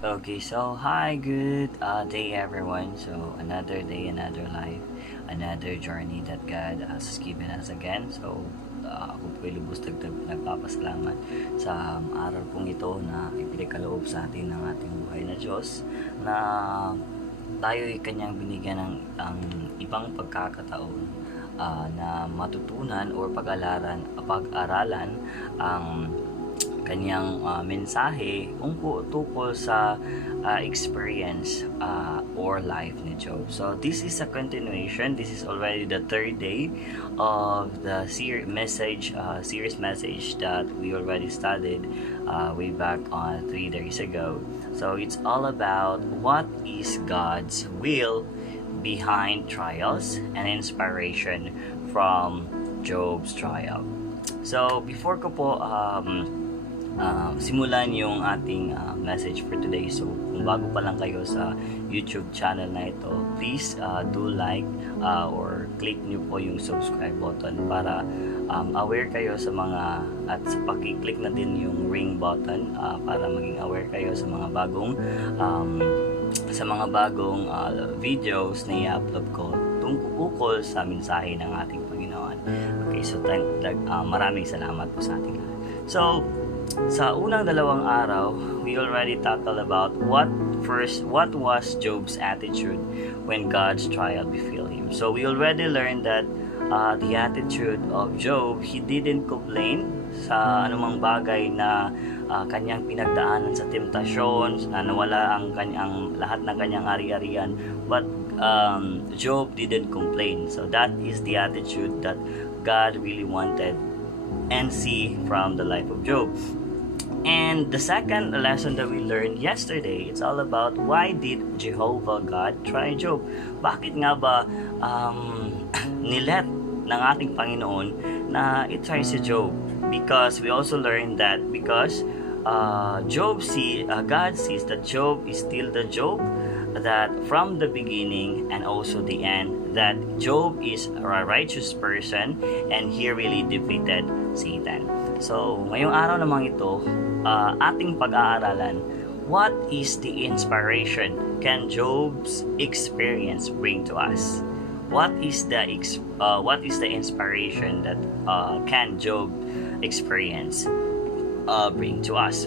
Okay, so hi, good day everyone. So another day, another life, another journey that God has given us again. So ako po'y lubos nagpapasalamat sa araw pong ito na ipinagkaloob sa atin ng ating buhay na Diyos na tayo'y kanyang binigyan ng ang ibang pagkakataon na matutunan or pag-aralan ang kanyang mensahe tungkol sa experience or life ni Job. So this is a continuation. This is already the third day of the series message that we already studied way back on 3 days ago. So it's all about what is God's will behind trials and inspiration from Job's trial. So before ko po simulan yung ating message for today. So, kung bago pa lang kayo sa YouTube channel na ito, please do like or click nyo po yung subscribe button para aware kayo sa mga at sa pag-click na din yung ring button para maging aware kayo sa mga bagong videos na i-upload ko tungkol sa mensahe ng ating Panginoon. Okay, so maraming salamat po sa ating lahat. So, sa unang dalawang araw, we already tackled about what was Job's attitude when God's trial befell him. So we already learned that the attitude of Job, he didn't complain sa anumang bagay na kanyang pinagdaanan sa temptasyon, na nawala ang lahat ng kanyang ari-arian, but Job didn't complain. So that is the attitude that God really wanted and see from the life of Job. And the second lesson that we learned yesterday, it's all about why did Jehovah God try Job? Bakit nga ba nilet ng ating Panginoon na i-try si Job? Because we also learned that because God sees that Job is still the Job that from the beginning and also the end, that Job is a righteous person and he really defeated Satan. So, ngayong araw namang ito, ating pag-aaralan, what is the inspiration can Job's experience bring to us? What is the inspiration that can Job experience bring to us?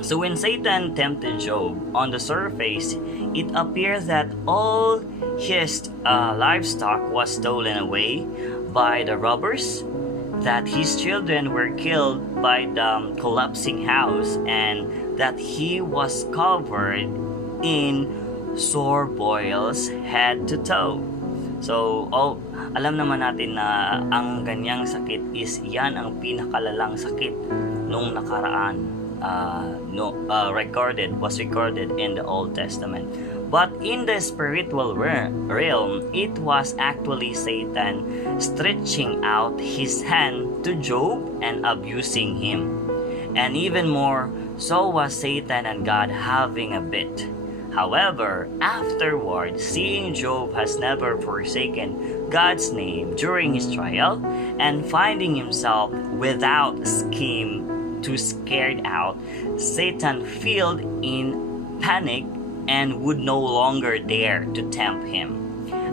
So when Satan tempted Job, on the surface, it appears that all his livestock was stolen away by the robbers, that his children were killed by the collapsing house, and that he was covered in sore boils head to toe. So, alam naman natin na ang ganyang sakit is yan ang pinakalalang sakit nung nakaraan was recorded in the Old Testament. But in the spiritual realm, it was actually Satan stretching out his hand to Job and abusing him. And even more, so was Satan and God having a bit. However, afterward, seeing Job has never forsaken God's name during his trial and finding himself without scheme too scared out, Satan filled in panic and would no longer dare to tempt him.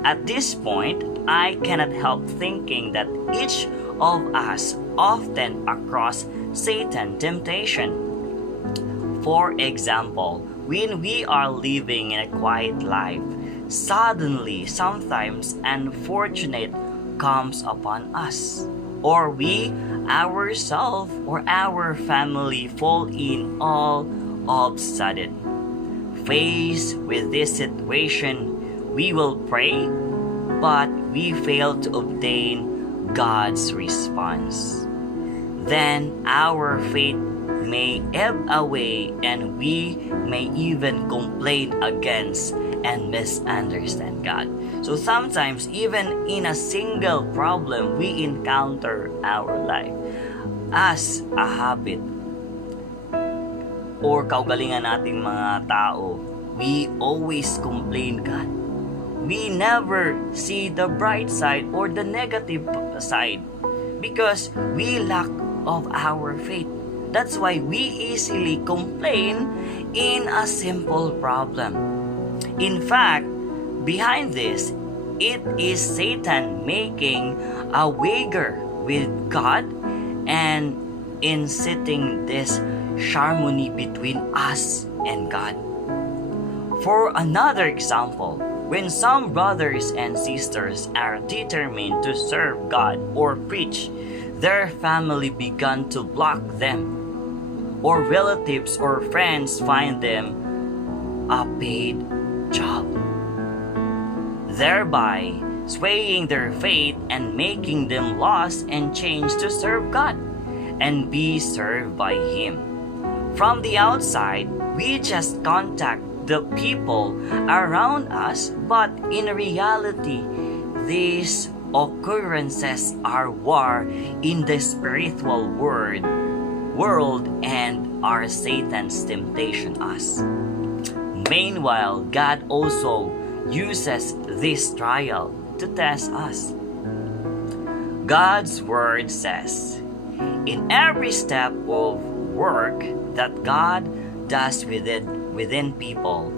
At this point, I cannot help thinking that each of us often across Satan's temptation. For example, when we are living in a quiet life, suddenly sometimes unfortunate comes upon us, or we ourselves or our family fall in all of sudden. Faced with this situation, we will pray, but we fail to obtain God's response. Then our faith may ebb away and we may even complain against and misunderstand God. So sometimes, even in a single problem we encounter our life, as a habit or kaugalingan nating mga tao, we always complain God. We never see the bright side or the negative side because we lack of our faith. That's why we easily complain in a simple problem. In fact, behind this, it is Satan making a wager with God and inciting this harmony between us and God. For another example, when some brothers and sisters are determined to serve God or preach, their family began to block them, or relatives or friends find them a paid job, thereby swaying their faith and making them lost and change to serve God and be served by Him. From the outside, we just contact the people around us, but in reality, these occurrences are war in the spiritual world and are Satan's temptation us. Meanwhile, God also uses this trial to test us. God's word says, in every step of work that God does within people,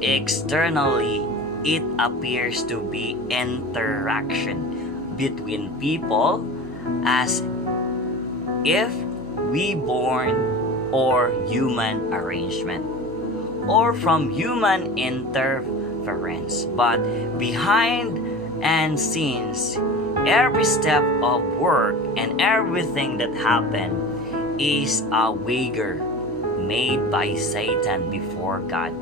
externally it appears to be interaction between people as if we born or human arrangement or from human interference. But behind and scenes, every step of work and everything that happened is a wager made by Satan before God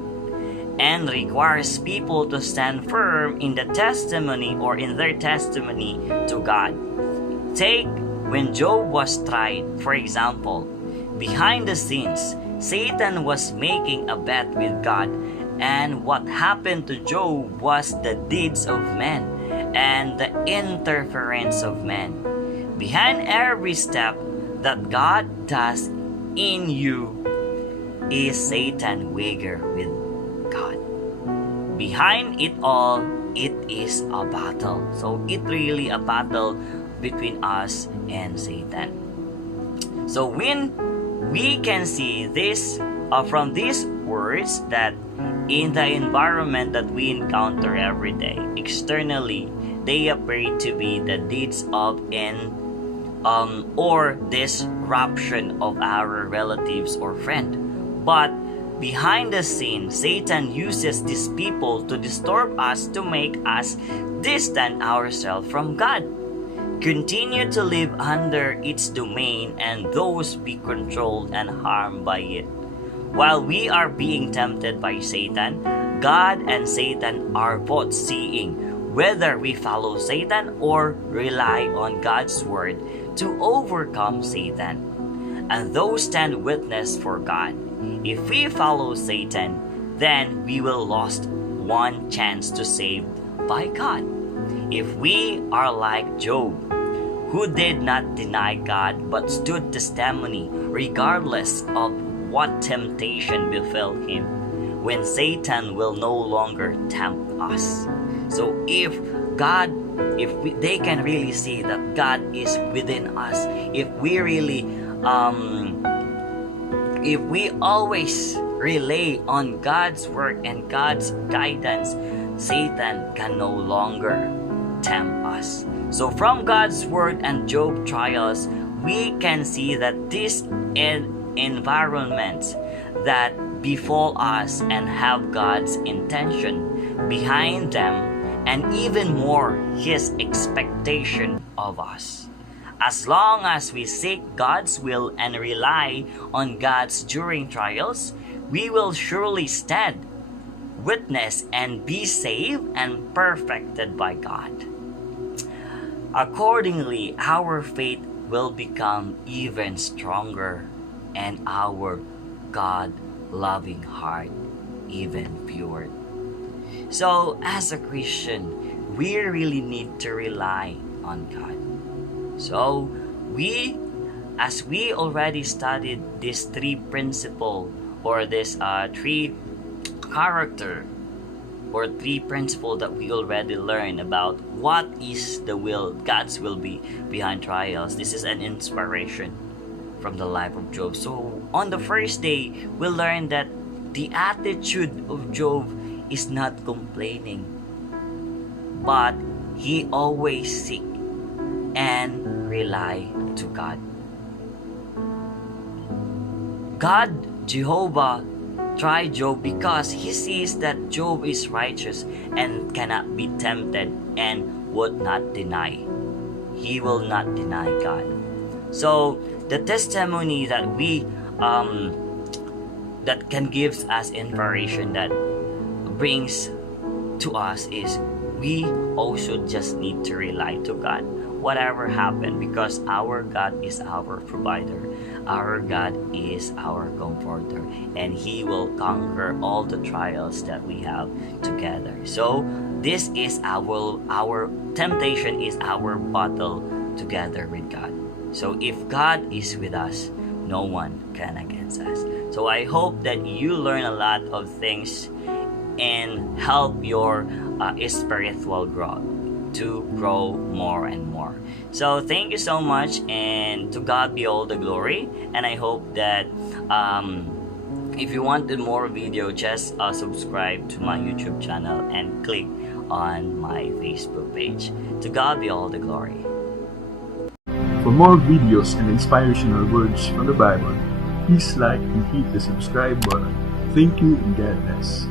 and requires people to stand firm in the testimony or in their testimony to God. Take when Job was tried, for example. Behind the scenes, Satan was making a bet with God, and what happened to Job was the deeds of men and the interference of men. Behind every step that God does in you is Satan wager with God. Behind it all, it is a battle. So it really a battle between us and Satan. So when we can see this from these words that in the environment that we encounter every day, externally, they appear to be the deeds of or disruption of our relatives or friend. But behind the scene, Satan uses these people to disturb us, to make us distant ourselves from God, continue to live under its domain, and those be controlled and harmed by it. While we are being tempted by Satan, God and Satan are both seeing whether we follow Satan or rely on God's word to overcome Satan. And those stand witness for God. If we follow Satan, then we will lost one chance to save by God. If we are like Job, who did not deny God but stood testimony regardless of what temptation befell him, when Satan will no longer tempt us. So if they can really see that God is within us, if we really if we always rely on God's work and God's guidance, Satan can no longer tempt us. So from God's word and Job trials, we can see that these environments that befall us and have God's intention behind them, and even more His expectation of us. As long as we seek God's will and rely on God's during trials, we will surely stand, witness, and be saved and perfected by God. Accordingly, our faith will become even stronger and our God-loving heart even pure. So, as a Christian, we really need to rely on God. So, as we already studied this three principle or this three character or three principle that we already learned about what is the will, God's will be behind trials. This is an inspiration from the life of Job. So, on the first day, we learned that the attitude of Job is not complaining, but he always seek and rely to God. God, Jehovah, tried Job because he sees that Job is righteous and cannot be tempted and would not deny. He will not deny God. So the testimony that we that can gives us inspiration, that brings to us, is we also just need to rely to God whatever happened, because our God is our provider, our God is our comforter, and He will conquer all the trials that we have together. So this is our temptation, is our battle together with God. So if God is with us, no one can against us. So I hope that you learn a lot of things and help your spiritual growth to grow more and more. So thank you so much, and to God be all the glory. And I hope that if you wanted more video, just subscribe to my YouTube channel and click on my Facebook page. To God be all the glory. For more videos and inspirational words from the Bible, please like and hit the subscribe button. Thank you and God bless.